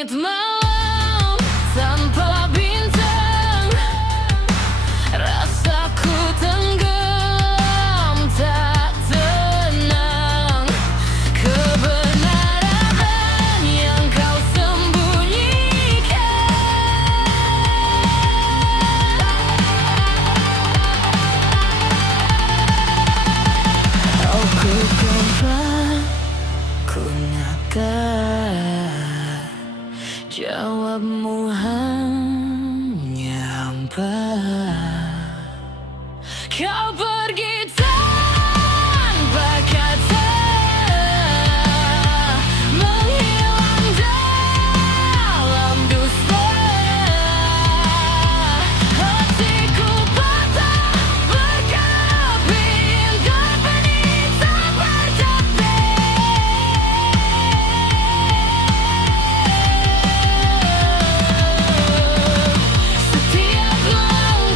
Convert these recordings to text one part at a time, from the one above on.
langit malam tanpa bintang, rasaku tenggelam tak tenang. Kebenaran yang kau sembunyikan, aku coba gunakan, jawabmu hanya hampa. Kau pergi tanpa kata, menghilang dalam dusta. Hatiku patah berkeping, terbenih tak bertepi. Setiap langkah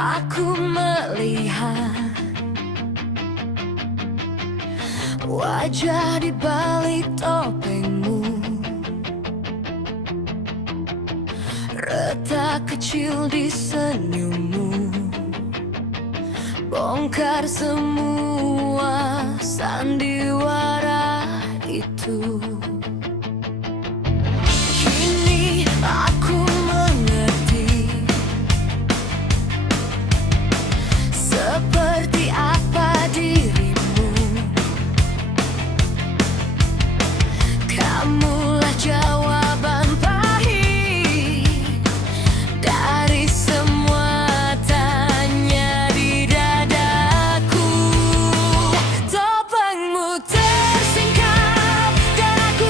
aku melihat wajah di balik topengmu, retak kecil di senyummu, bongkar semua sandiwara itu. Kini aku mengerti seperti apa dirimu. Kamulah jawaban pahit dari semua tanya di dadaku. Topengmu tersingkap dan aku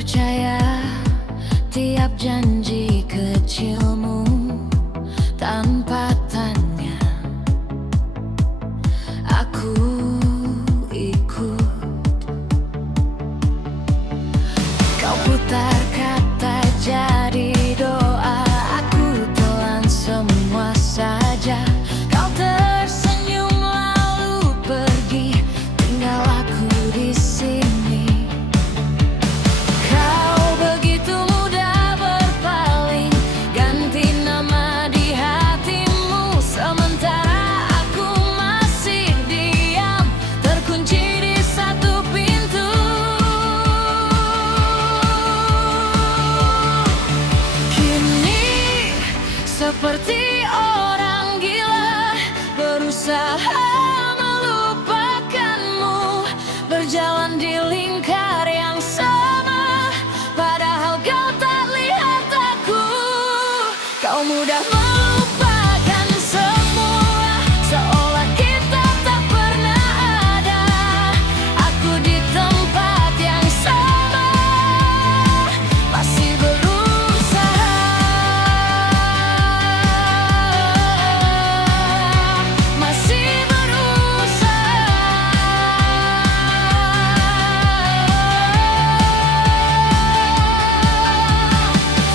percaya tiap janji kecilmu tanpa tanya. Aku ikut. Kau putar kata jadi doa. Aku telan semua saja. Kau tersenyum lalu pergi, tinggal aku di sini. Kau begitu mudah berpaling, ganti nama di hatimu, sementara aku masih diam, terkunci di satu pintu. Kini seperti orang gila, berusaha melupakanmu, berjalan di lingkar yang sama, padahal kau tak lihat aku. Kau mudah melupakan semua, seolah kita tak pernah ada. Aku di tempat yang sama, masih berusaha. Masih berusaha.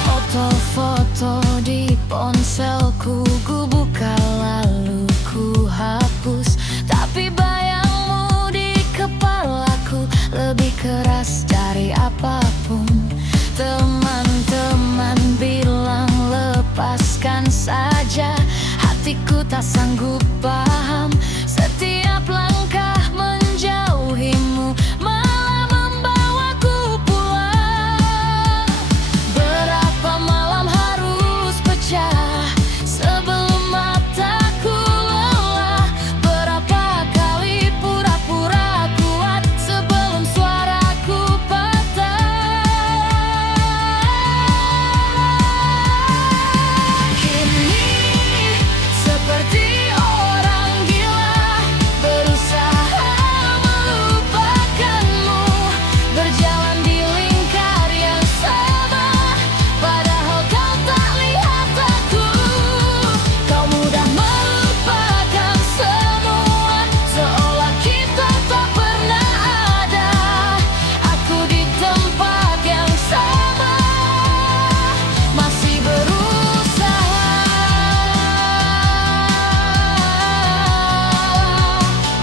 Foto-foto di ponselku ku buka lalu ku hapus, tapi bayangmu di kepalaku lebih keras dari apapun. Teman-teman bilang lepaskan saja, hatiku tak sanggup paham. Setiap langkah menjauhimu malah membawaku pulang. Berapa malam harus pecah sebelum mataku lelah? Berapa kali pura-pura kuat sebelum suaraku patah? Kini seperti orang gila, berusaha melupakanmu, berjalan di lingkar yang sama, padahal kau tak lihat aku. Kau mudah melupakan semua, seolah kita tak pernah ada. Aku di tempat yang sama, masih berusaha.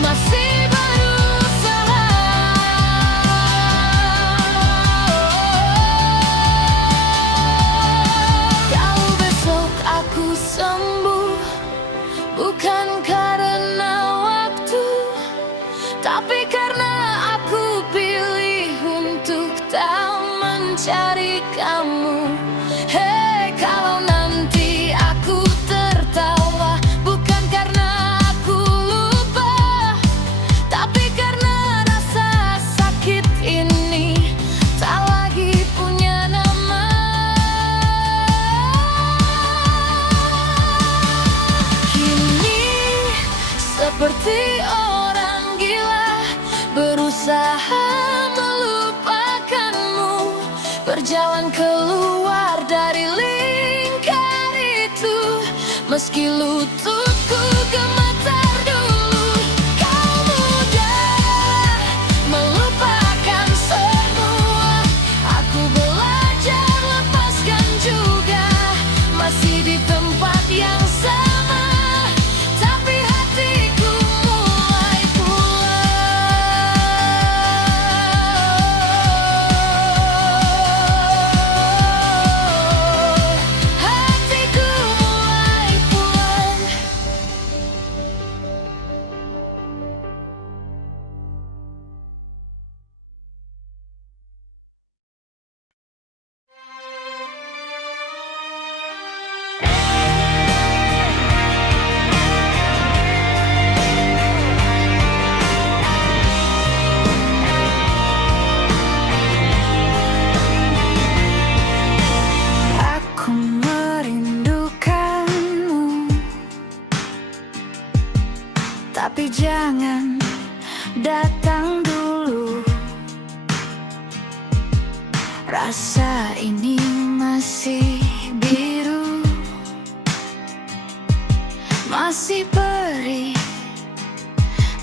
Masih berusaha. Kalau besok aku sembuh, bukan karena waktu, tapi karena aku pilih untuk tak mencari kamu. Hei, kalau nanti aku tertawa, bukan karena aku lupa, tapi karena rasa sakit ini tak lagi punya nama. Kini seperti orang gila, berusaha melupakanmu, berjalan keluar dari lingkar itu, meski lututku gemetar dulu. Kau mudah melupakan semua, aku belajar lepaskan juga, masih di tempat yang sama, tapi hatiku mulai pulang. Hatiku mulai pulang. Rasa ini masih biru, masih perih,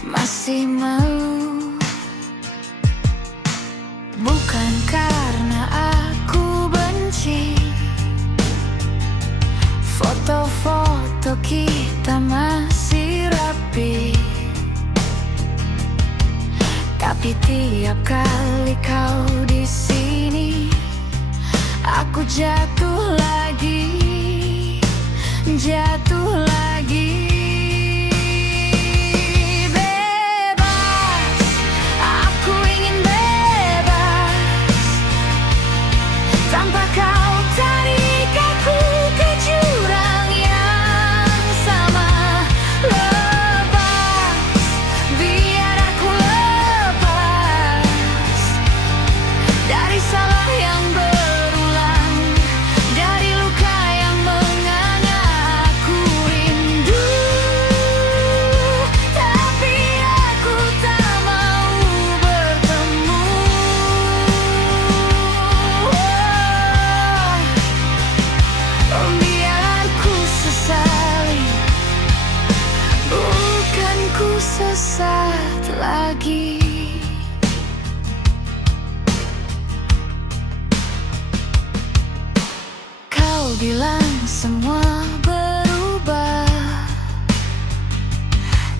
masih malu. Bukan karena aku benci foto-foto kita masih rapi, tapi tiap kali kau di sini, aku jatuh lagi, jatuh lagi. Bebas, aku ingin bebas, tanpa kau tarik aku ke jurang yang sama. Lepas, biar aku lepas dari salah yang berulang, dari luka yang menganga. Aku rindu, tapi aku tak mau bertemu. Biar ku sesali, bukan ku sesat lagi. Kau bilang semua berubah,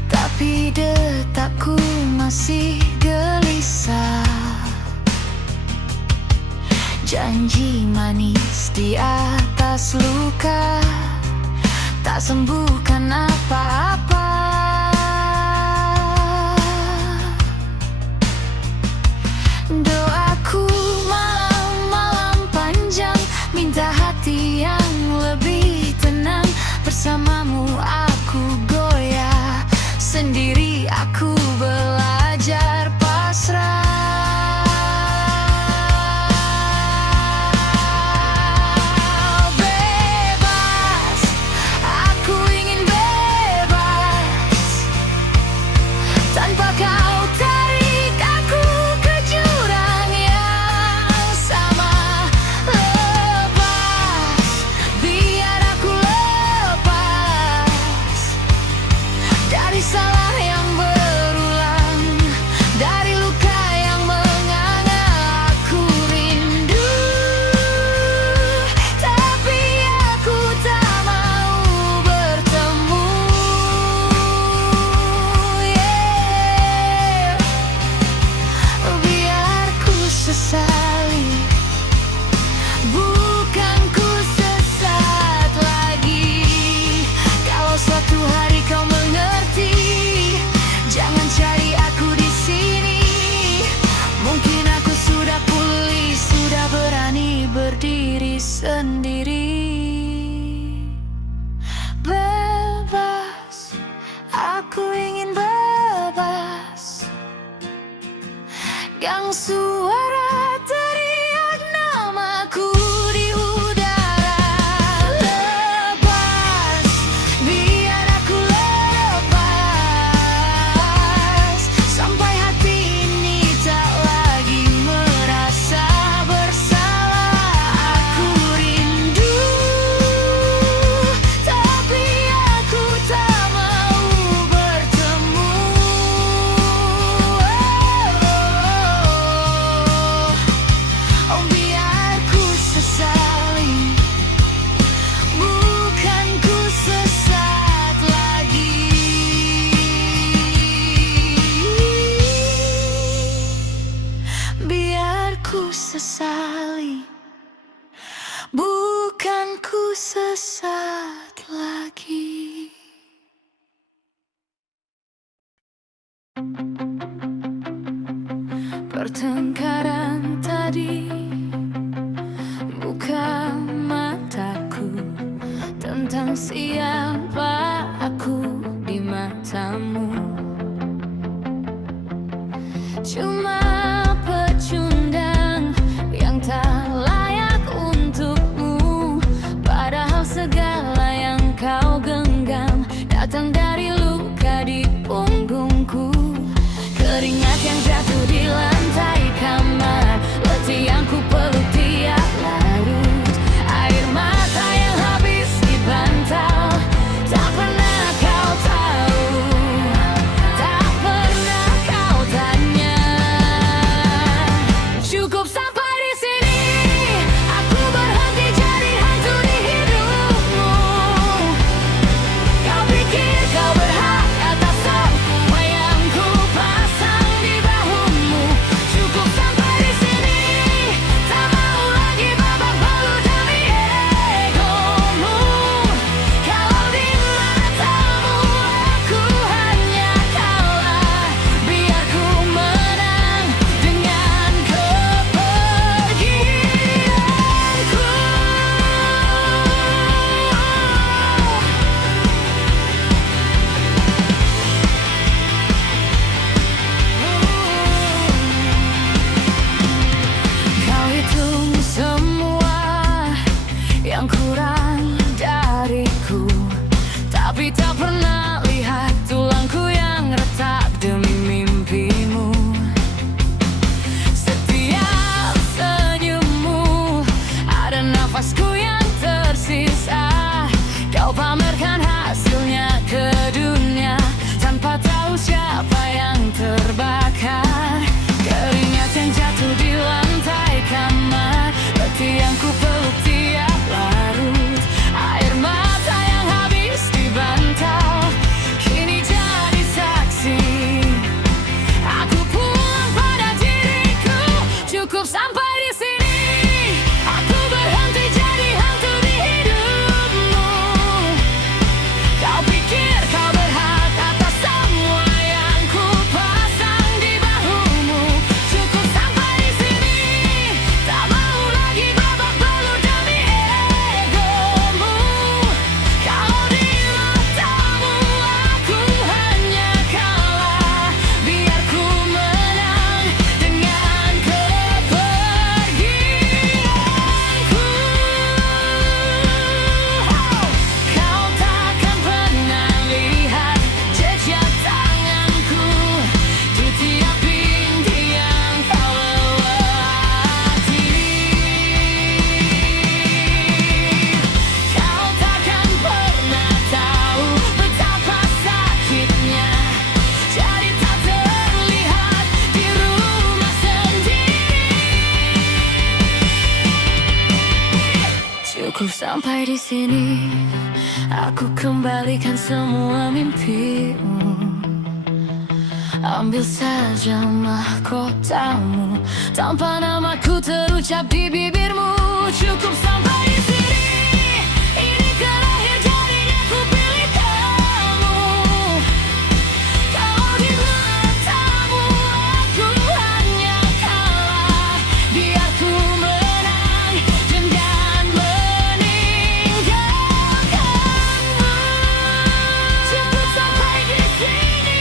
tapi detakku masih gelisah. Janji manis di atas luka, tak sembuhkan apa-apa. Doaku malam-malam panjang, minta hati yang lebih tenang. Bersamamu aku goyah, sendiri aku belajar pasrah. Bebas, aku ingin bebas, tanpa kau tarik aku ke jurang yang sama. Lepas, biar aku lepas dari salah yang berulang, dari luka yang menganga. Aku rindu, tapi aku tak mau bertemu. Biar ku sesali, bukan ku sesat lagi. Kalau suatu hari kau mengerti, jangan cari aku di sini. Mungkin aku sudah pulih, sudah berani berdiri sendiri. Bebas, aku ingin bebas, gang suara teriak namaku di udara. Lepas, biar aku lepas, sampai hati ini tak lagi merasa bersalah. Aku rindu, tapi aku tak mau bertemu. Oh, biar ku sesali, bukan ku sesat lagi. Biar ku sesali, bukan ku sesat lagi. Pertengkaran tadi buka mataku tentang siapa aku di matamu. Cuma pecundang yang tak layak untukmu, padahal segala yang kau genggam datang dari luka di punggungku. Keringat yang jatuh di lantai kamar, letih yang ku peluk tiap Cukup sampai di sini. Aku kembalikan semua mimpimu. Ambil saja mahkotamu tanpa namaku terucap di bibirmu. Cukup sampai di sini. Ini terakhir jadinya ku pilih kamu. Kau di matamu aku hanya kalah. Biar ku menang dengan meninggalkanmu. Cukup sampai di sini.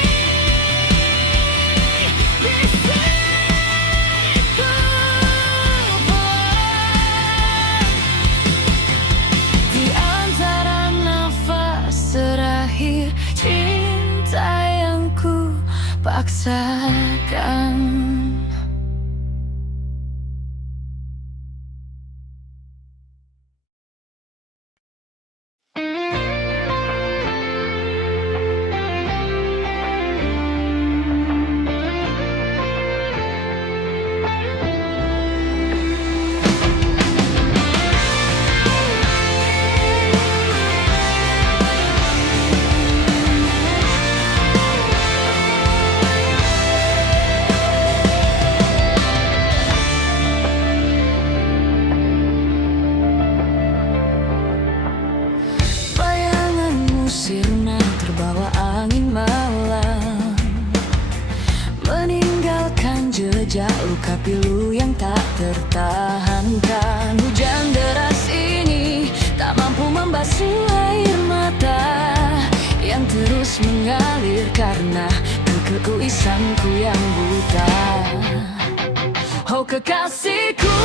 Di sini di antara nafas terakhir cinta yang ku paksakan. Bayanganmu sirna terbawa angin malam, meninggalkan jejak luka pilu yang tak tertahankan. Hujan deras ini tak mampu membasuh air mata yang terus mengalir karena keegoisanku yang buta. Oh kekasihku,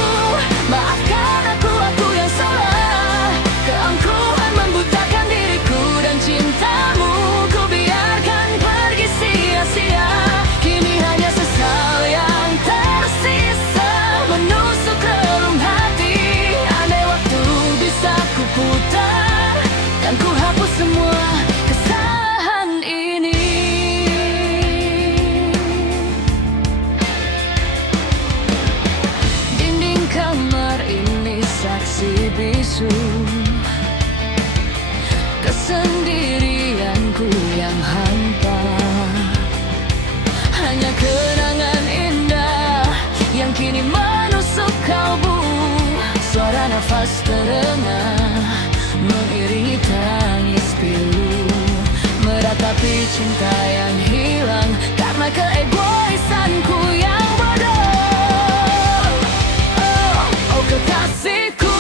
maafkan aku yang salah. Keangkuhan membutakan diriku dan cintamu ku biarkan pergi sia-sia. Kini hanya sesal yang tersisa menusuk relung hati. Andai waktu bisa ku putar, kan ku hapus semua kesalahan ini. Dinding kamar ini saksi bisu kesendirianku yang hampa. Hanya kenangan indah yang kini menusuk kalbu. Suara nafas terengah mengiringi tangis pilu, meratapi cinta yang hilang karena keegoisanku yang bodoh. Oh kekasihku,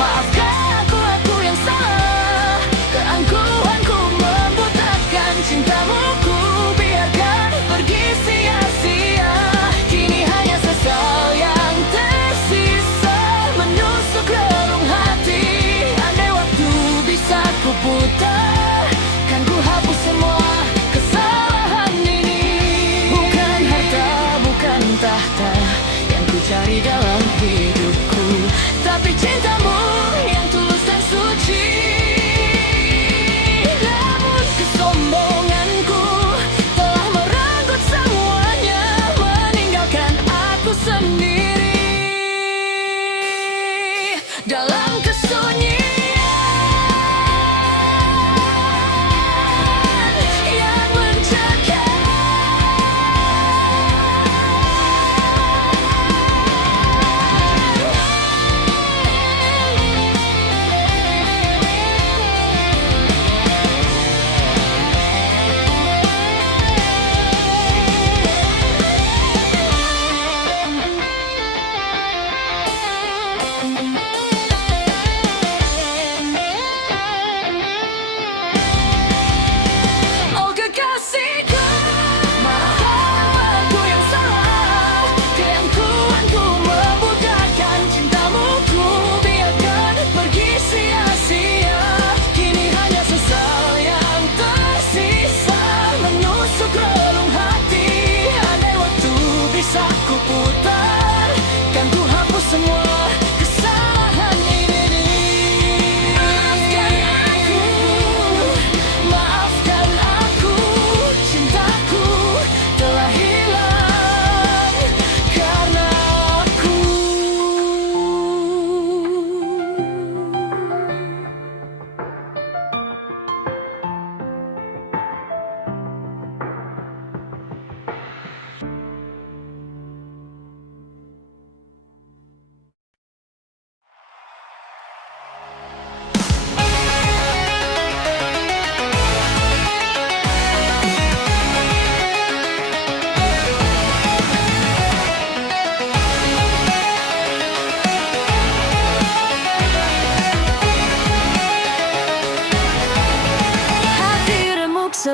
maafkan aku yang salah. Keangkuhanku membutakan cintamu ku biarkan pergi sia-sia. Kini hanya sesal yang tersisa menusuk relung hati. Andai waktu bisa ku putar, kan ku hapus semua kesalahan ini. Bukan harta, bukan tahta yang ku cari dalam hidupku, tapi cintamu yang tulus dan suci. Namun kesombonganku telah merenggut semuanya, meninggalkan aku sendiri dalam kesunyian yang mencekam.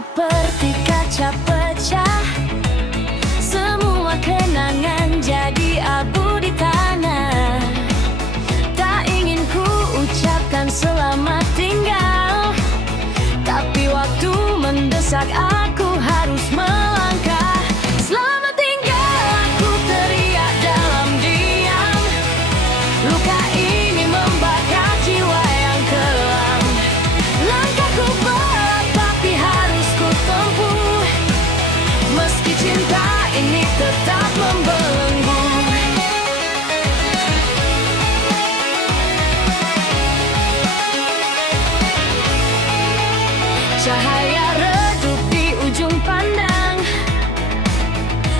seperti kaca pecah. Semua kenangan jadi abu di tanah. Tak ingin ku ucapkan selamat tinggal, tapi waktu mendesak aku harus melangkah. Selamat tinggal, aku teriak dalam diam. Luka ini membakar jiwa yang kelam. Langkahku berat tapi harus ku tempuh, meski cinta ini tetap membelenggu. Cahaya redup di ujung pandang,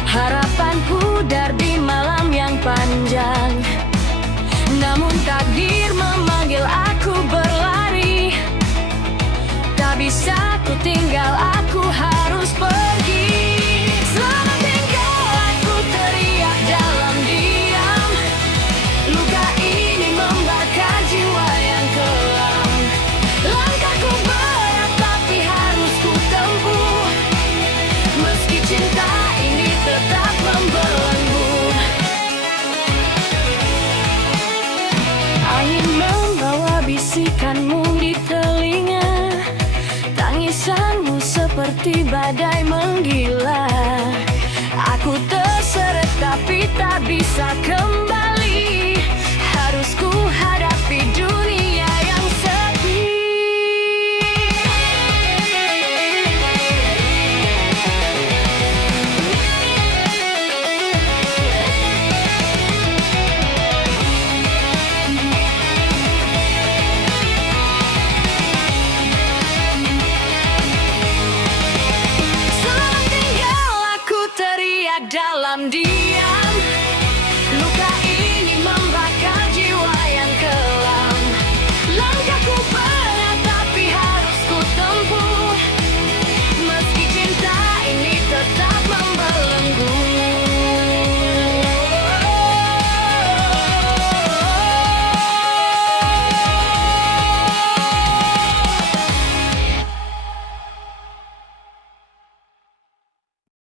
harapan pudar di malam yang panjang. Namun takdir memanggil aku berlari. Tak bisa ku tinggal, aku harus pergi. Selamat tinggal, aku teriak dalam diam. Luka ini membakar jiwa yang kelam. Langkahku berat tapi harus ku tempuh, meski cinta ini tetap membelenggu. Angin membawa bisikanmu di telinga, tangisanmu seperti badai menggila. Aku terseret tapi tak bisa kembali.